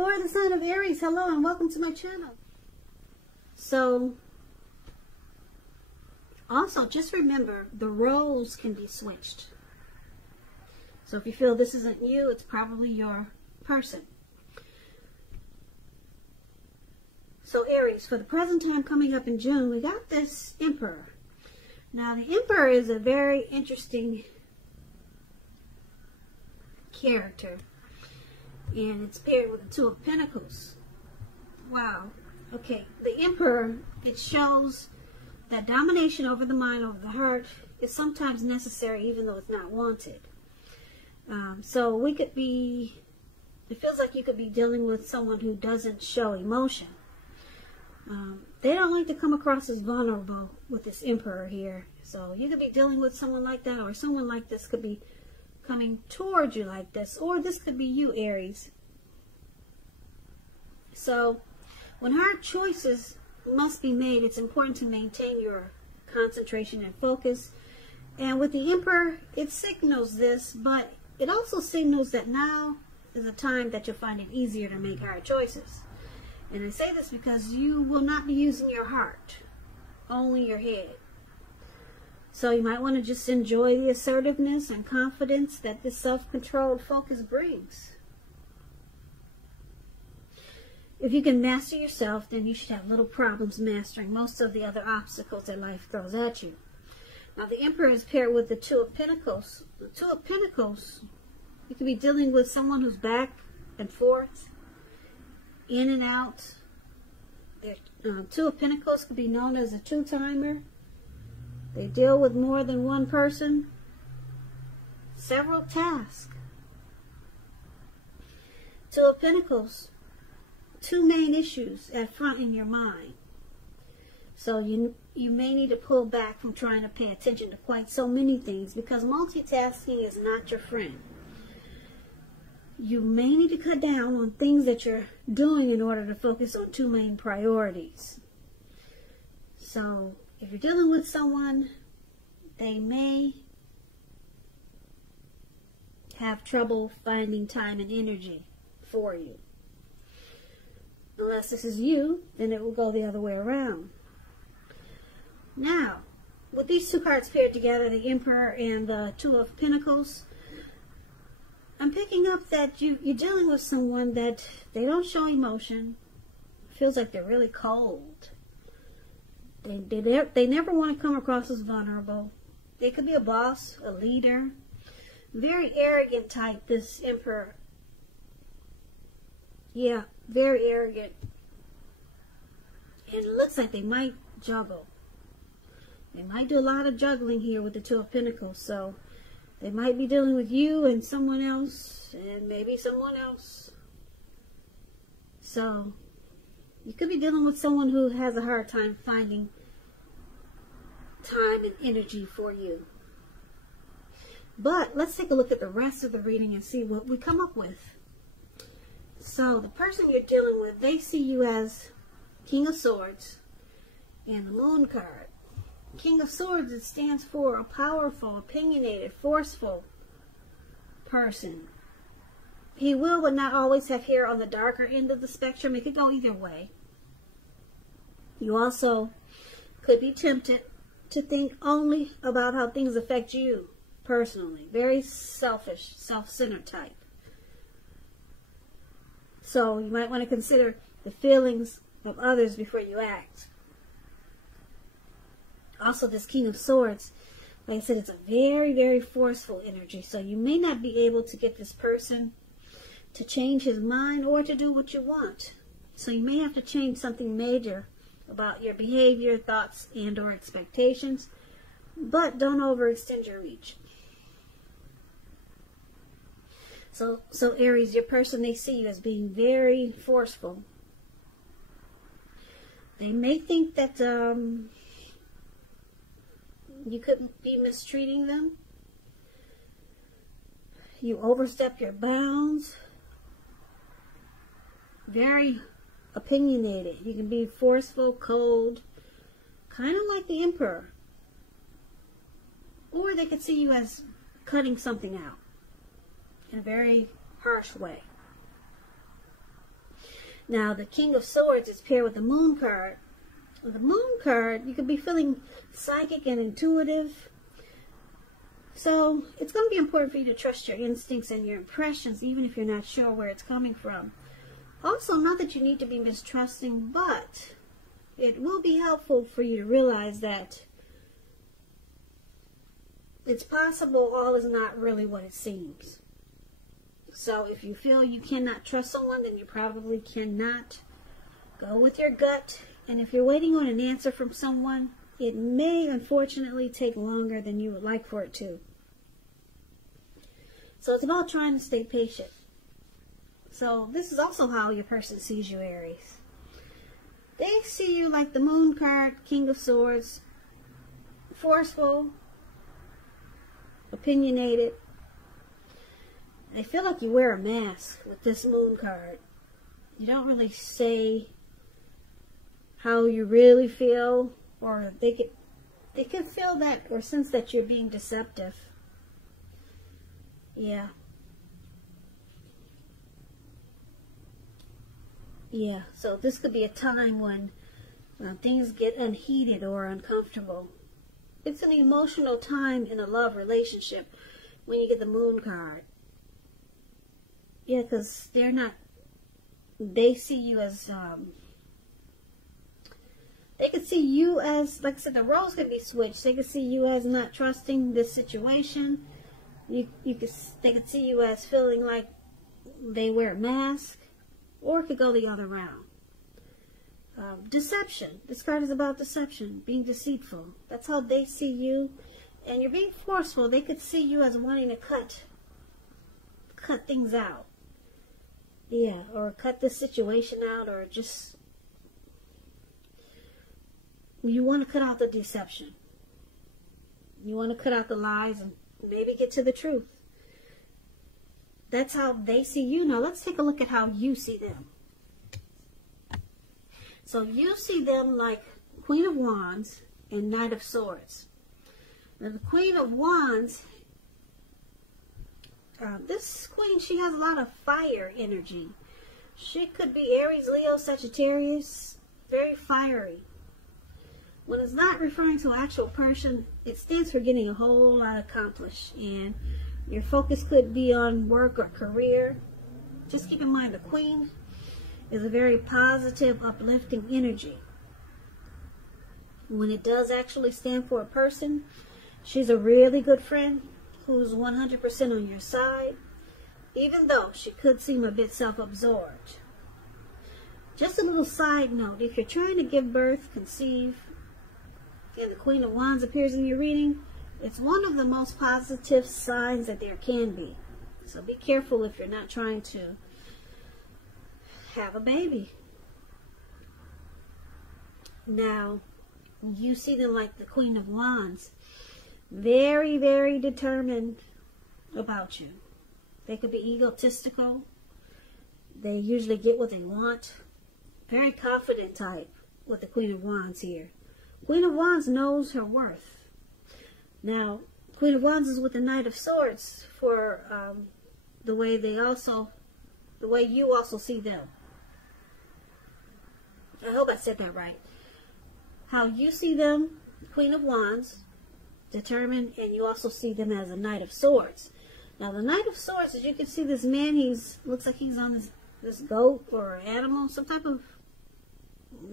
For the sign of Aries, hello and welcome to my channel. So, also just remember the roles can be switched. So if you feel this isn't you, it's probably your person. So Aries, for the present time coming up in June, we got this Emperor. Now the Emperor is a very interesting character. And it's paired with the Two of Pentacles. Wow. Okay, the Emperor, it shows that domination over the mind, over the heart, is sometimes necessary even though it's not wanted. So we could be, it feels like you could be dealing with someone who doesn't show emotion. They don't like to come across as vulnerable with this Emperor here. So you could be dealing with someone like that, or someone like this could be coming towards you like this, or this could be you, Aries. So when hard choices must be made, it's important to maintain your concentration and focus. And with the Emperor, it signals this, but it also signals that now is a time that you'll find it easier to make hard choices. And I say this because you will not be using your heart, only your head. So you might want to just enjoy the assertiveness and confidence that this self-controlled focus brings. If you can master yourself, then you should have little problems mastering most of the other obstacles that life throws at you. Now the Emperor is paired with the Two of Pentacles. The Two of Pentacles, you could be dealing with someone who's back and forth, in and out. Two of Pentacles could be known as a two-timer. They deal with more than one person, several tasks. Two of Pentacles, two main issues at front in your mind. So you may need to pull back from trying to pay attention to quite so many things, because multitasking is not your friend. You may need to cut down on things that you're doing in order to focus on two main priorities. So if you're dealing with someone, they may have trouble finding time and energy for you. Unless this is you, then it will go the other way around. Now, with these two cards paired together, the Emperor and the Two of Pentacles, I'm picking up that you're dealing with someone that they don't show emotion. It feels like they're really cold. They never want to come across as vulnerable. They could be a boss, a leader, very arrogant type, this Emperor. Yeah, very arrogant. And it looks like they might juggle. They might do a lot of juggling here with the Two of Pentacles. So they might be dealing with you and someone else, and maybe someone else. So you could be dealing with someone who has a hard time finding time and energy for you. But let's take a look at the rest of the reading and see what we come up with. So the person you're dealing with, they see you as King of Swords and the Moon card. King of Swords, it stands for a powerful, opinionated, forceful person. He will but not always have hair on the darker end of the spectrum. It could go either way. You also could be tempted to think only about how things affect you personally. Very selfish, self-centered type. So you might want to consider the feelings of others before you act. Also, this King of Swords, like I said, it's a very, very forceful energy. So you may not be able to get this person to change his mind or to do what you want. So you may have to change something major about your behavior, thoughts, and or expectations. But don't overextend your reach. So Aries, your person, they see you as being very forceful. They may think that you could be mistreating them. You overstep your bounds. Very opinionated. You can be forceful, cold, kind of like the Emperor. Or they could see you as cutting something out in a very harsh way. Now, the King of Swords is paired with the Moon card. With the Moon card, you could be feeling psychic and intuitive. So, it's going to be important for you to trust your instincts and your impressions, even if you're not sure where it's coming from. Also, not that you need to be mistrusting, but it will be helpful for you to realize that it's possible all is not really what it seems. So if you feel you cannot trust someone, then you probably cannot. Go with your gut. And if you're waiting on an answer from someone, it may unfortunately take longer than you would like for it to. So it's about trying to stay patient. So this is also how your person sees you, Aries. They see you like the Moon card, King of Swords, forceful, opinionated. They feel like you wear a mask with this Moon card. You don't really say how you really feel, or they could feel that or sense that you're being deceptive. Yeah. Yeah, so this could be a time when things get unheated or uncomfortable. It's an emotional time in a love relationship when you get the Moon card. Yeah, because they see you as, they could see you as, like I said, the roles could be switched. They could see you as not trusting this situation. They could see you as feeling like they wear a mask. Or it could go the other round. Deception. This card is about deception, being deceitful. That's how they see you. And you're being forceful. They could see you as wanting to cut things out. Yeah, or cut the situation out, or just, you want to cut out the deception. You want to cut out the lies and maybe get to the truth. That's how they see you. Now let's take a look at how you see them. So you see them like Queen of Wands and Knight of Swords. Now the Queen of Wands, this queen, she has a lot of fire energy. She could be Aries, Leo, Sagittarius, very fiery. When it's not referring to an actual person, it stands for getting a whole lot accomplished. And your focus could be on work or career. Just keep in mind, the Queen is a very positive, uplifting energy. When it does actually stand for a person, she's a really good friend who's 100% on your side, even though she could seem a bit self-absorbed. Just a little side note, if you're trying to give birth, conceive, and the Queen of Wands appears in your reading, it's one of the most positive signs that there can be. So be careful if you're not trying to have a baby. Now, you see them like the Queen of Wands. Very, very determined about you. They could be egotistical. They usually get what they want. Very confident type with the Queen of Wands here. Queen of Wands knows her worth. Now, Queen of Wands is with the Knight of Swords for the way you also see them. I hope I said that right. How you see them, Queen of Wands, determined, and you also see them as a Knight of Swords. Now, the Knight of Swords, as you can see, this man, looks like he's on this goat or animal, some type of,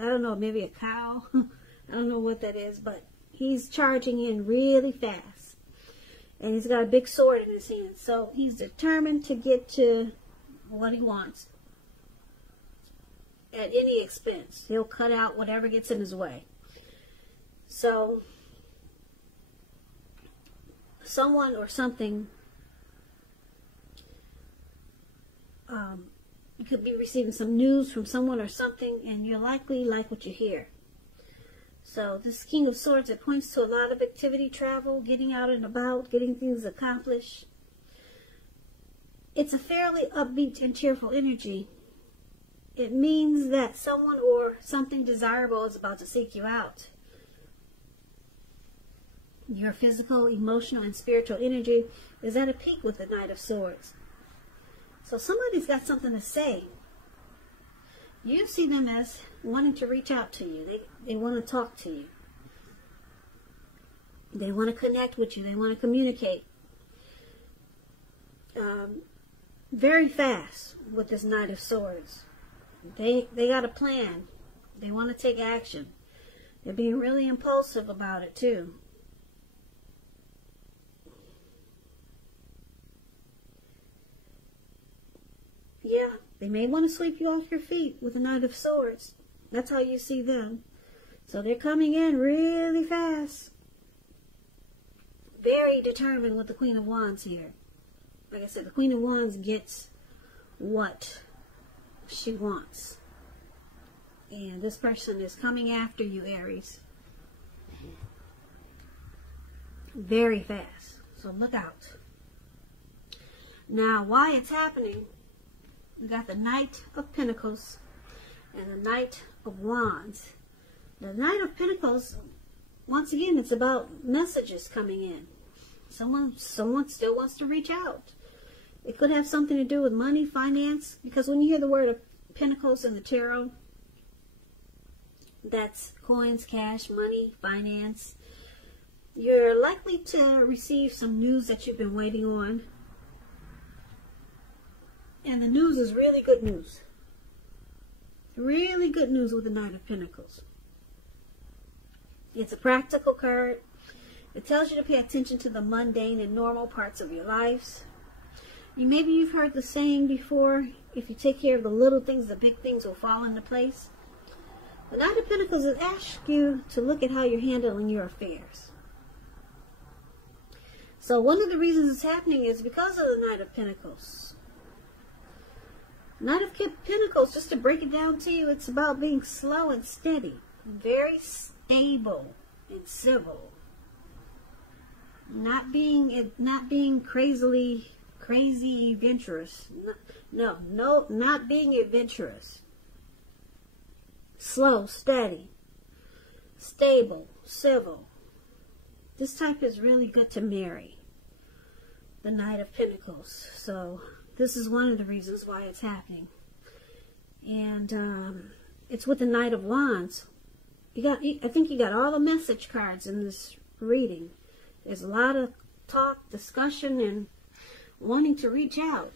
I don't know, maybe a cow. I don't know what that is, but he's charging in really fast. And he's got a big sword in his hand. So he's determined to get to what he wants at any expense. He'll cut out whatever gets in his way. So someone or something, you could be receiving some news from someone or something, and you'll likely like what you hear. So this King of Swords, it points to a lot of activity, travel, getting out and about, getting things accomplished. It's a fairly upbeat and cheerful energy. It means that someone or something desirable is about to seek you out. Your physical, emotional, and spiritual energy is at a peak with the Knight of Swords. So somebody's got something to say. You see them as wanting to reach out to you. They want to talk to you. They want to connect with you. They want to communicate. Very fast with this Knight of Swords. They got a plan. They want to take action. They're being really impulsive about it too. Yeah, they may want to sweep you off your feet with the Knight of Swords. That's how you see them. So they're coming in really fast. Very determined with the Queen of Wands here. Like I said, the Queen of Wands gets what she wants. And this person is coming after you, Aries. Very fast. So look out. Now, why it's happening, we got the Knight of Pentacles and the Knight of Wands. The Knight of Pentacles, once again, it's about messages coming in. Someone still wants to reach out. It could have something to do with money, finance, because when you hear the word of Pentacles in the tarot, that's coins, cash, money, finance. You're likely to receive some news that you've been waiting on. And the news is really good news. Really good news with the Knight of Pentacles. It's a practical card. It tells you to pay attention to the mundane and normal parts of your lives. Maybe you've heard the saying before, if you take care of the little things, the big things will fall into place. The Knight of Pentacles will ask you to look at how you're handling your affairs. So one of the reasons it's happening is because of the Knight of Pentacles. Knight of Pentacles, just to break it down to you, it's about being slow and steady. Very stable and civil. Not being crazy adventurous. No, not being adventurous. Slow, steady, stable, civil. This type is really good to marry. The Knight of Pentacles. So this is one of the reasons why it's happening. And it's with the Knight of Wands. I think you got all the message cards in this reading. There's a lot of talk, discussion, and wanting to reach out.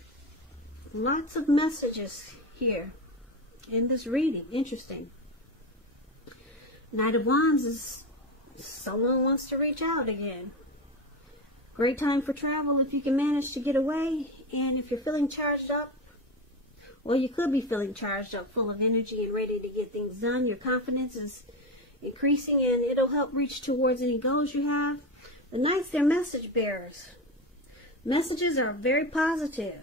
Lots of messages here in this reading. Interesting. Knight of Wands is someone wants to reach out again. Great time for travel if you can manage to get away. And if you're feeling charged up, well, you could be feeling charged up, full of energy and ready to get things done. Your confidence is increasing and it'll help reach towards any goals you have. The Knights, they're message bearers. Messages are very positive.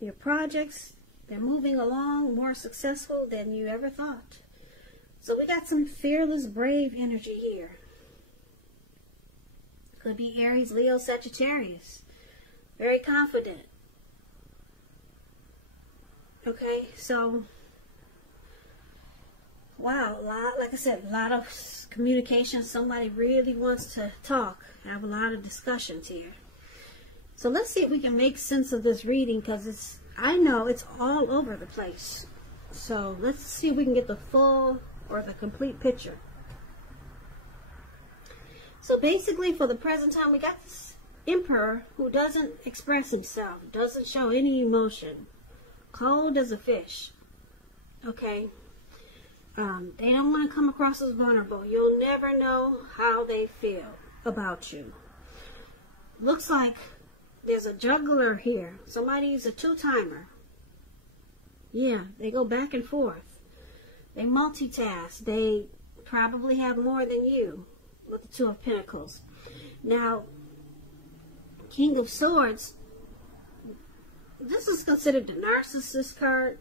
Your projects, they're moving along more successful than you ever thought. So we got some fearless, brave energy here. Could be Aries, Leo, Sagittarius. Very confident. Okay, so, wow, like I said, a lot of communication. Somebody really wants to talk, have a lot of discussions here. So let's see if we can make sense of this reading, because I know it's all over the place. So let's see if we can get the full or the complete picture. So basically, for the present time, we got this Emperor who doesn't express himself, doesn't show any emotion, cold as a fish. Okay, they don't want to come across as vulnerable. You'll never know how they feel about you. Looks like there's a juggler here. Somebody's a two-timer. Yeah, they go back and forth. They multitask. They probably have more than you with the Two of Pentacles. Now, King of Swords, this is considered the narcissist card.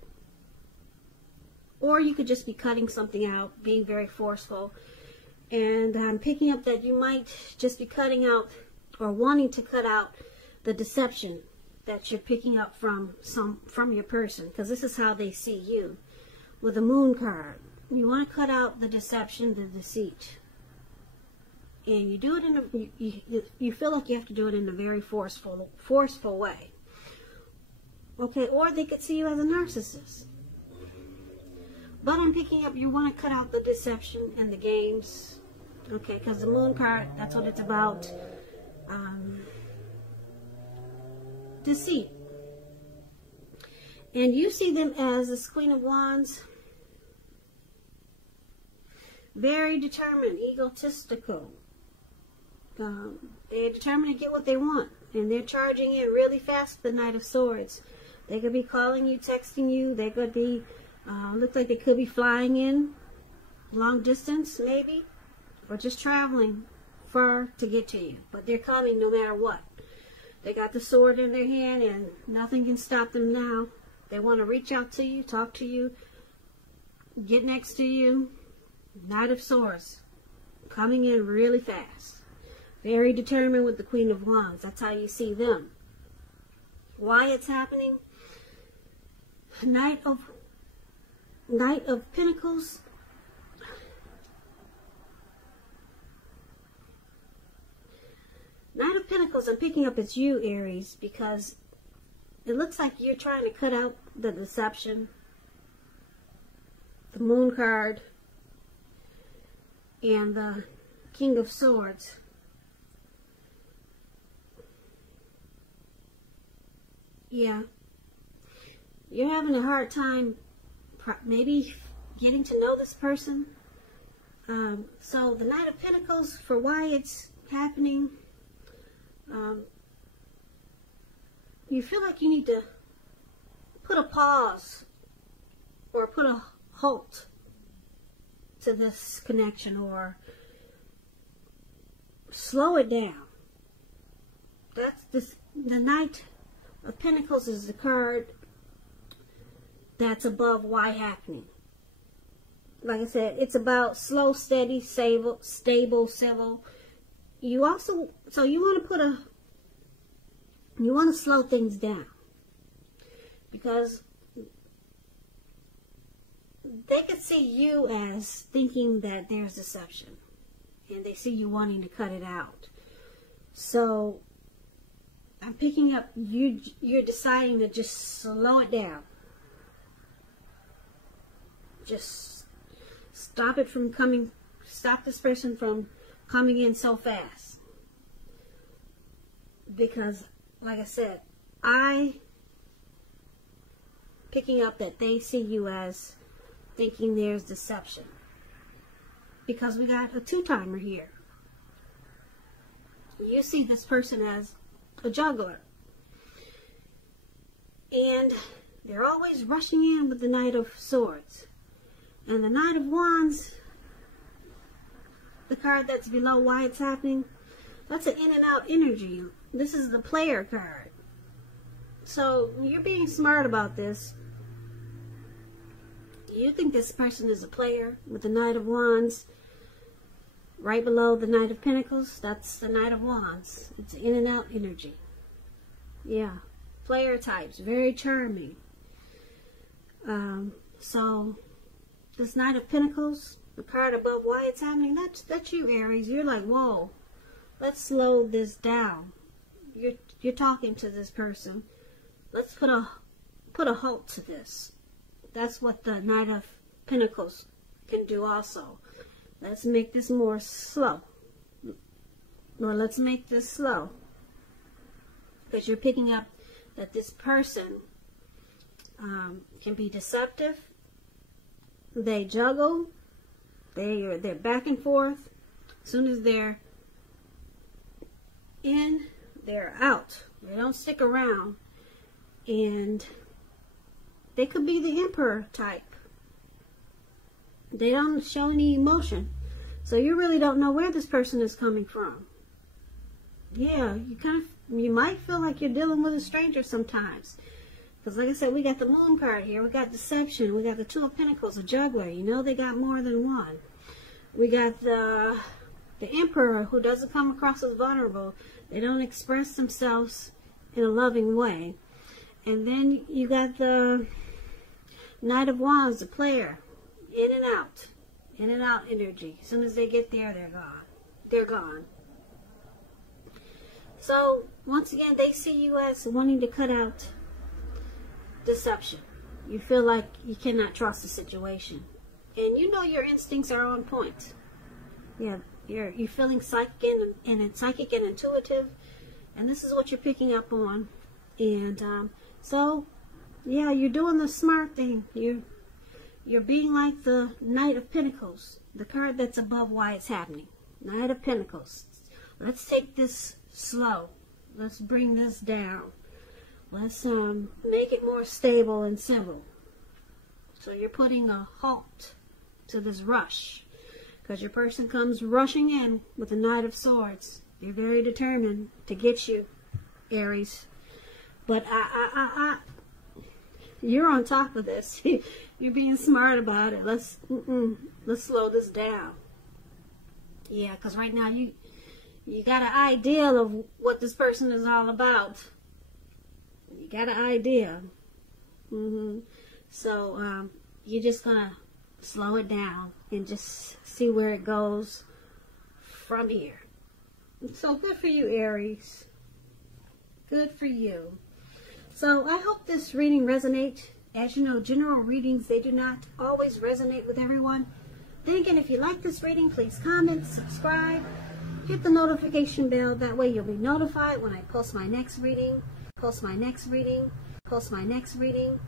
Or you could just be cutting something out, being very forceful. And I'm picking up that you might just be cutting out or wanting to cut out the deception that you're picking up from your person, because this is how they see you. With the Moon card, you want to cut out the deception, the deceit. And you do it in a, you feel like you have to do it in a very forceful way. Okay, or they could see you as a narcissist. But I'm picking up, you want to cut out the deception and the games. Okay, because the moon card, that's what it's about. Deceit. And you see them as this Queen of Wands. Very determined, egotistical. They're determined to get what they want. And they're charging in really fast, the Knight of Swords. They could be calling you, texting you. They could be, looks like they could be flying in. Long distance, maybe. Or just traveling far to get to you. But they're coming no matter what. They got the sword in their hand and nothing can stop them now. They want to reach out to you, talk to you, get next to you. Knight of Swords. Coming in really fast. Very determined with the Queen of Wands. That's how you see them. Why it's happening? Knight of Pentacles. Knight of Pentacles, I'm picking up it's you, Aries, because it looks like you're trying to cut out the deception. The Moon card and the King of Swords. Yeah. You're having a hard time maybe getting to know this person. So the Knight of Pentacles, for why it's happening, you feel like you need to put a pause or put a halt to this connection, or slow it down. That's this. The Knight of Pentacles is the card that's above why happening. Like I said, it's about slow, steady, stable, civil. You also, so you want to you want to slow things down, because they could see you as thinking that there's deception, and they see you wanting to cut it out. So I'm picking up you're deciding to just slow it down. Just stop it from coming, stop this person from coming in so fast. Because, like I said, picking up that they see you as thinking there's deception. Because we got a two-timer here. You see this person as a juggler. And they're always rushing in with the Knight of Swords. And the Knight of Wands, the card that's below why it's happening, that's an in and out energy. This is the player card. So you're being smart about this. You think this person is a player with the Knight of Wands. Right below the Knight of Pentacles, that's the Knight of Wands. It's in and out energy. Yeah. Player types. Very charming. So this Knight of Pentacles, the card above why it's happening, that's you, Aries. You're like, whoa, let's slow this down. You're talking to this person. Let's put a halt to this. That's what the Knight of Pentacles can do also. Let's make this more slow. Or let's make this slow. Because you're picking up that this person can be deceptive. They juggle. They're back and forth. As soon as they're in, they're out. They don't stick around. And they could be the Emperor type. They don't show any emotion. So you really don't know where this person is coming from. Yeah, you might feel like you're dealing with a stranger sometimes. Because like I said, we got the Moon card here. We got deception. We got the Two of Pentacles, a juggler. You know they got more than one. We got the Emperor, who doesn't come across as vulnerable. They don't express themselves in a loving way. And then you got the Knight of Wands, the player. In and out. In and out energy. As soon as they get there, they're gone. They're gone. So, once again, they see you as wanting to cut out deception. You feel like you cannot trust the situation. And you know your instincts are on point. Yeah, you're feeling psychic and intuitive. And this is what you're picking up on. And so, yeah, you're doing the smart thing. You're being like the Knight of Pentacles, the card that's above why it's happening. Knight of Pentacles. Let's take this slow. Let's bring this down. Let's make it more stable and civil. So you're putting a halt to this rush, because your person comes rushing in with the Knight of Swords. They're very determined to get you, Aries. But you're on top of this. You're being smart about it. Let's slow this down. Yeah, because right now you got an idea of what this person is all about. You got an idea. So you're just gonna slow it down and just see where it goes from here. So good for you, Aries. Good for you. So I hope this reading resonates. As you know, general readings, they do not always resonate with everyone. Then again, if you like this reading, please comment, subscribe, hit the notification bell. That way you'll be notified when I post my next reading, post my next reading, post my next reading.